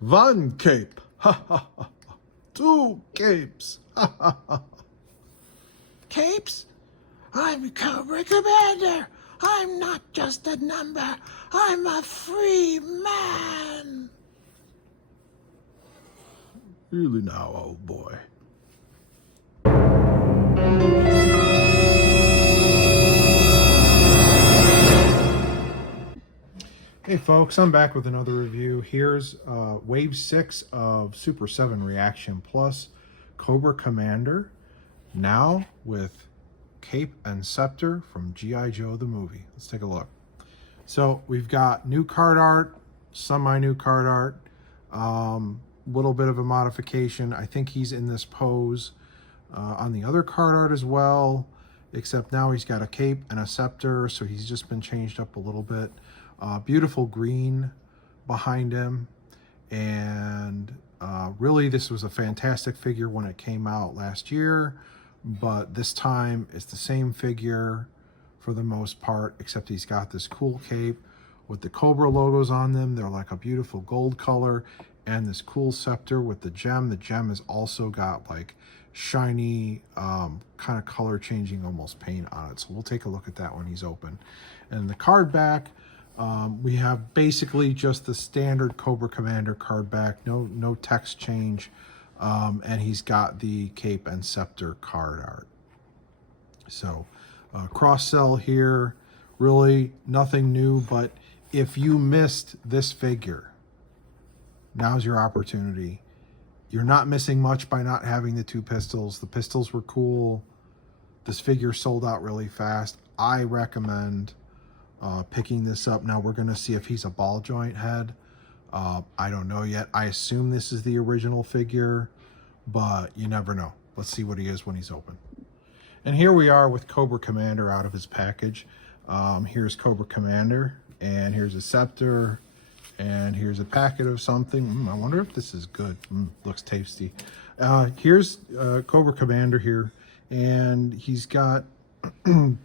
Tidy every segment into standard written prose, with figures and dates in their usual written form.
One cape. Ha ha ha. Two capes. Ha ha ha. Capes? I'm Cobra Commander. I'm not just a number. I'm a free man. Really now, old boy. Hey folks, I'm back with another review. Here's Wave 6 of Super7 Reaction Plus Cobra Commander, now with Cape and Scepter from G.I. Joe the movie. Let's take a look. So we've got new card art, semi-new card art, little bit of a modification. I think he's in this pose on the other card art as well, except now he's got a cape and a scepter, so he's just been changed up a little bit. Beautiful green behind him, and really this was a fantastic figure when it came out last year, but this time it's the same figure for the most part, except he's got this cool cape with the Cobra logos on them. They're like a beautiful gold color, and this cool scepter with the gem. The gem has also got like shiny kind of color changing almost paint on it, so we'll take a look at that when he's open. And the card back, we have basically just the standard Cobra Commander card back, no text change, and he's got the cape and scepter card art. So cross sell here, really nothing new, but if you missed this figure, now's your opportunity. You're not missing much by not having the two pistols. The pistols were cool. This figure sold out really fast. I recommend picking this up. Now we're going to see if he's a ball joint head. I don't know yet. I assume this is the original figure, but you never know. Let's see what he is when he's open. And here we are with Cobra Commander out of his package. Here's Cobra Commander, and here's a scepter, and here's a packet of something. I wonder if this is good. Looks tasty. Here's Cobra Commander here, and he's got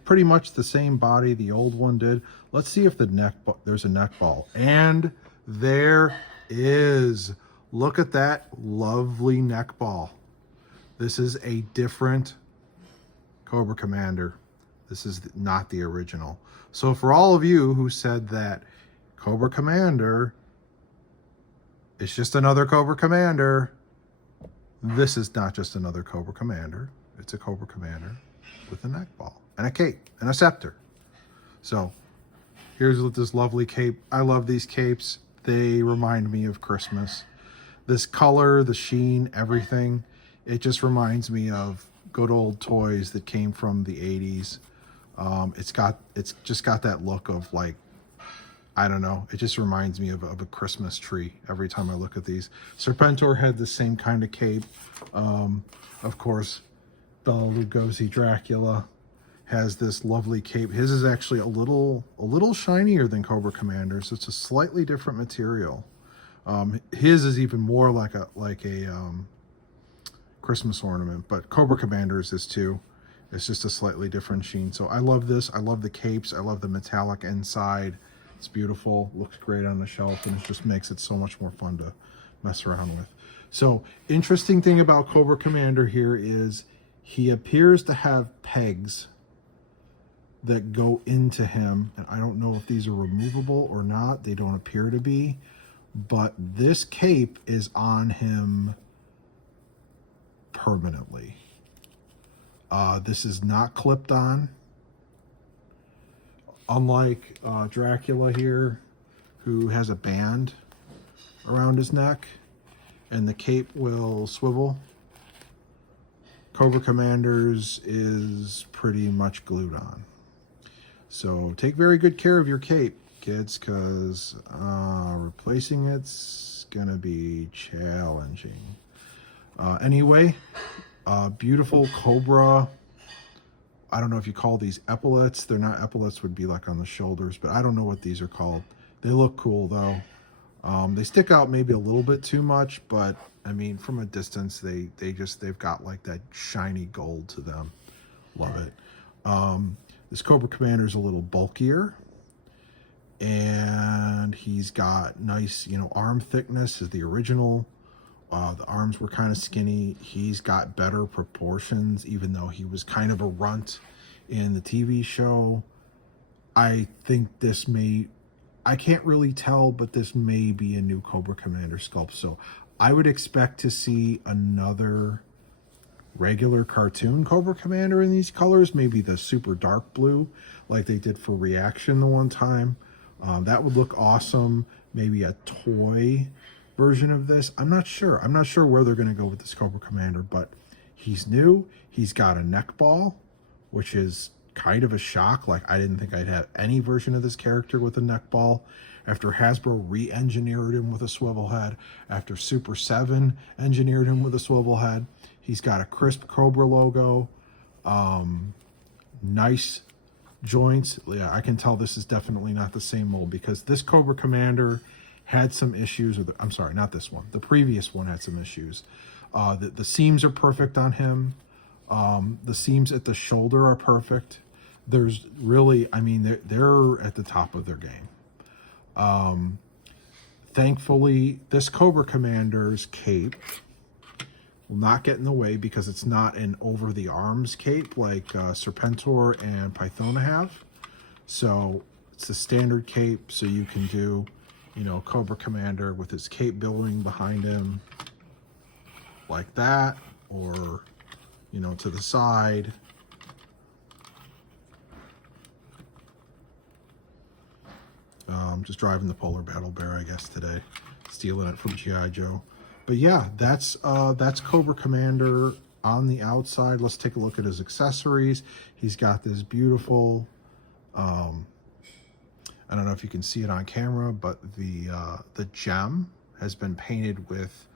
pretty much the same body the old one did. Let's see if there's a neck ball, and there is. Look at that lovely neck ball. This is a different Cobra Commander. This is not the original. So for all of you who said that Cobra Commander is just another Cobra Commander, this is not just another Cobra Commander. It's a Cobra Commander with a neck ball and a cape and a scepter. So here's this lovely cape. I love these capes. They remind me of Christmas. This color, the sheen, everything, it just reminds me of good old toys that came from the 80s. It's just got that look of, like, I don't know, it just reminds me of a Christmas tree every time I look at these. Serpentor had the same kind of cape. Of course, Bela Lugosi Dracula has this lovely cape. His is actually a little shinier than Cobra Commander's. It's a slightly different material. His is even more like a Christmas ornament, but Cobra Commander's is too. It's just a slightly different sheen. So I love this. I love the capes. I love the metallic inside. It's beautiful. Looks great on the shelf, and it just makes it so much more fun to mess around with. So interesting thing about Cobra Commander here is he appears to have pegs that go into him, and I don't know if these are removable or not. They don't appear to be, but this cape is on him permanently. This is not clipped on, unlike Dracula here, who has a band around his neck and the cape will swivel. Cobra Commander's is pretty much glued on. So take very good care of your cape, kids, because replacing it's gonna be challenging. Anyway, beautiful Cobra. I don't know if you call these epaulets. They're not epaulets, would be like on the shoulders, but I don't know what these are called. They look cool though. They stick out maybe a little bit too much, but I mean, from a distance, they've got like that shiny gold to them. Love it. This Cobra Commander is a little bulkier. and he's got nice, you know, arm thickness as the original. The arms were kind of skinny. He's got better proportions, even though he was kind of a runt in the TV show. I think this may, I can't really tell, but this may be a new Cobra Commander sculpt. So I would expect to see another regular cartoon Cobra Commander in these colors, maybe the super dark blue like they did for Reaction the one time. That would look awesome. Maybe a toy version of this. I'm not sure. I'm not sure where they're going to go with this Cobra Commander, but he's new. He's got a neck ball, which is kind of a shock. Like, I didn't think I'd have any version of this character with a neck ball. After Hasbro re-engineered him with a swivel head, after Super7 engineered him with a swivel head, he's got a crisp Cobra logo, nice joints. Yeah, I can tell this is definitely not the same mold, because this Cobra Commander had some issues. I'm sorry, not this one. The previous one had some issues. The seams are perfect on him. The seams at the shoulder are perfect. There's really, I mean, they're at the top of their game. Thankfully, this Cobra Commander's cape will not get in the way, because it's not an over-the-arms cape like Serpentor and Pythona have. So it's a standard cape, so you can do, you know, Cobra Commander with his cape billowing behind him like that, or, you know, to the side. Just driving the Polar Battle Bear, I guess, today, stealing it from G.I. Joe. But yeah, that's Cobra Commander on the outside. Let's take a look at his accessories. He's got this beautiful, I don't know if you can see it on camera, but the gem has been painted with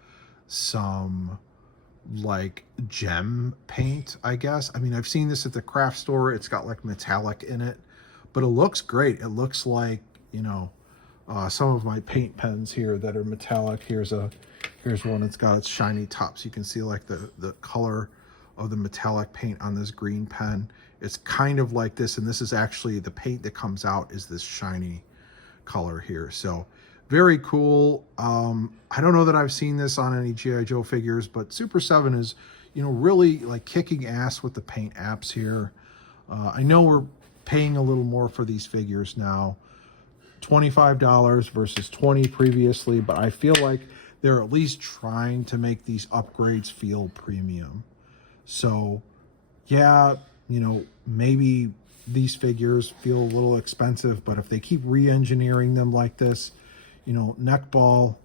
some like gem paint, I guess. I mean, I've seen this at the craft store. It's got like metallic in it, but it looks great. It looks like, you know, some of my paint pens here that are metallic. Here's one that's got its shiny top, so you can see like the color of the metallic paint on this green pen. It's kind of like this, and this is actually the paint that comes out is this shiny color here. So very cool. I don't know that I've seen this on any G.I. Joe figures, but Super7 is, you know, really like kicking ass with the paint apps here. I know we're paying a little more for these figures now, $25 versus $20 previously, but I feel like they're at least trying to make these upgrades feel premium. So yeah, you know, maybe these figures feel a little expensive, but if they keep re-engineering them like this, you know, neck ball,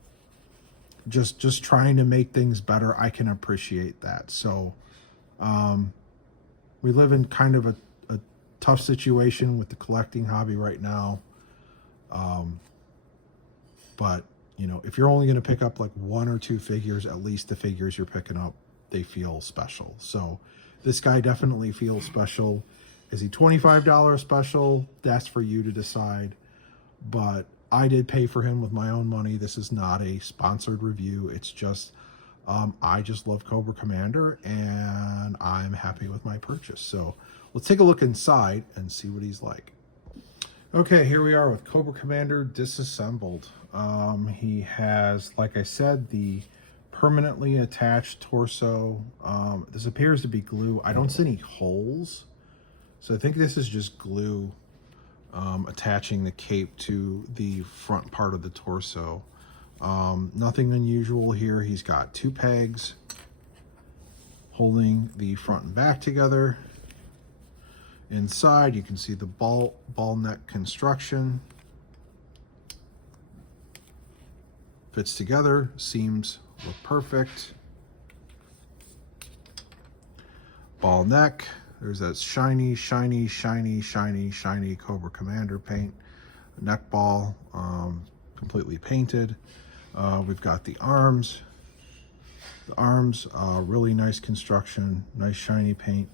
just trying to make things better, I can appreciate that. So we live in kind of a tough situation with the collecting hobby right now. But, you know, if you're only going to pick up like 1 or 2 figures, at least the figures you're picking up, they feel special. So this guy definitely feels special. Is he $25 special? That's for you to decide. But I did pay for him with my own money. This is not a sponsored review. It's just, I just love Cobra Commander, and I'm happy with my purchase. So let's take a look inside and see what he's like. Okay, here we are with Cobra Commander disassembled. He has, like I said, the permanently attached torso. This appears to be glue. I don't see any holes, so I think this is just glue attaching the cape to the front part of the torso. Nothing unusual here. He's got 2 pegs holding the front and back together. Inside, you can see the ball neck construction. Fits together, seams look perfect. Ball neck, there's that shiny, shiny, shiny, shiny, shiny Cobra Commander paint. Neck ball, completely painted. We've got the arms. The arms, really nice construction, nice shiny paint.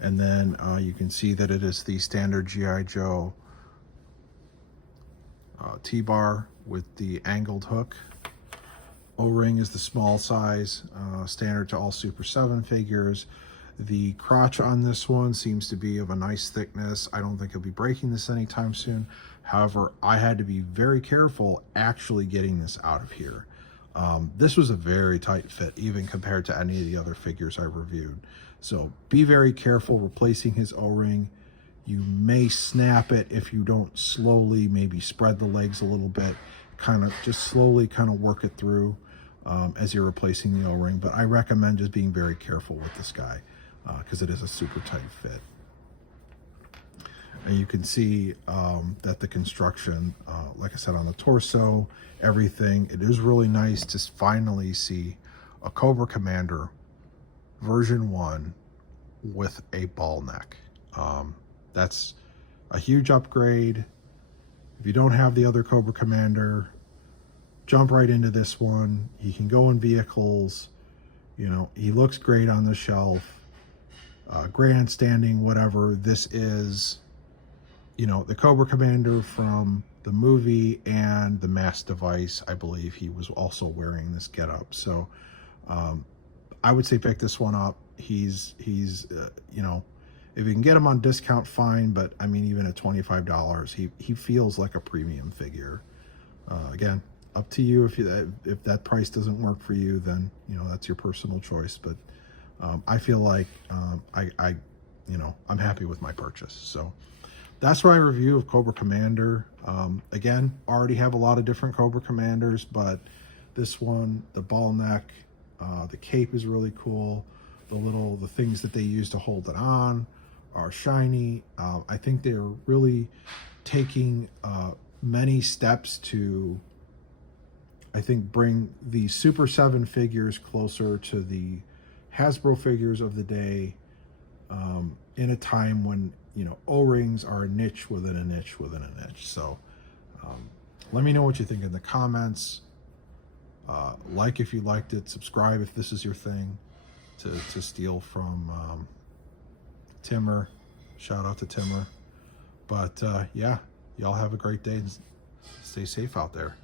And then you can see that it is the standard G.I. Joe T-bar with the angled hook. O-ring is the small size, standard to all Super7 figures. The crotch on this one seems to be of a nice thickness. I don't think he'll be breaking this anytime soon. However, I had to be very careful actually getting this out of here. This was a very tight fit, even compared to any of the other figures I reviewed. So be very careful replacing his O-ring. You may snap it if you don't slowly maybe spread the legs a little bit, kind of just slowly kind of work it through as you're replacing the O-ring. But I recommend just being very careful with this guy because it is a super tight fit. And you can see that the construction, like I said, on the torso, everything, it is really nice to finally see a Cobra Commander version 1 with a ball neck. That's a huge upgrade. If you don't have the other Cobra Commander, jump right into this one. He can go in vehicles. You know, he looks great on the shelf. Grandstanding, whatever. This is, you know, the Cobra Commander from the movie and the mass device. I believe he was also wearing this getup. So I would say pick this one up. He's you know, if you can get him on discount, fine. But I mean, even at $25, he feels like a premium figure. Again, up to you. If that price doesn't work for you, then, you know, that's your personal choice. But I feel like you know, I'm happy with my purchase. So that's my review of Cobra Commander. Again, already have a lot of different Cobra Commanders, but this one, the ball neck, the cape is really cool. The things that they use to hold it on are shiny. I think they're really taking many steps to, I think, bring the Super 7 figures closer to the Hasbro figures of the day, in a time when, you know, O-rings are a niche within a niche within a niche. So let me know what you think in the comments. Like if you liked it, subscribe if this is your thing, to steal from Timmer. Shout out to Timmer. But yeah, y'all have a great day and stay safe out there.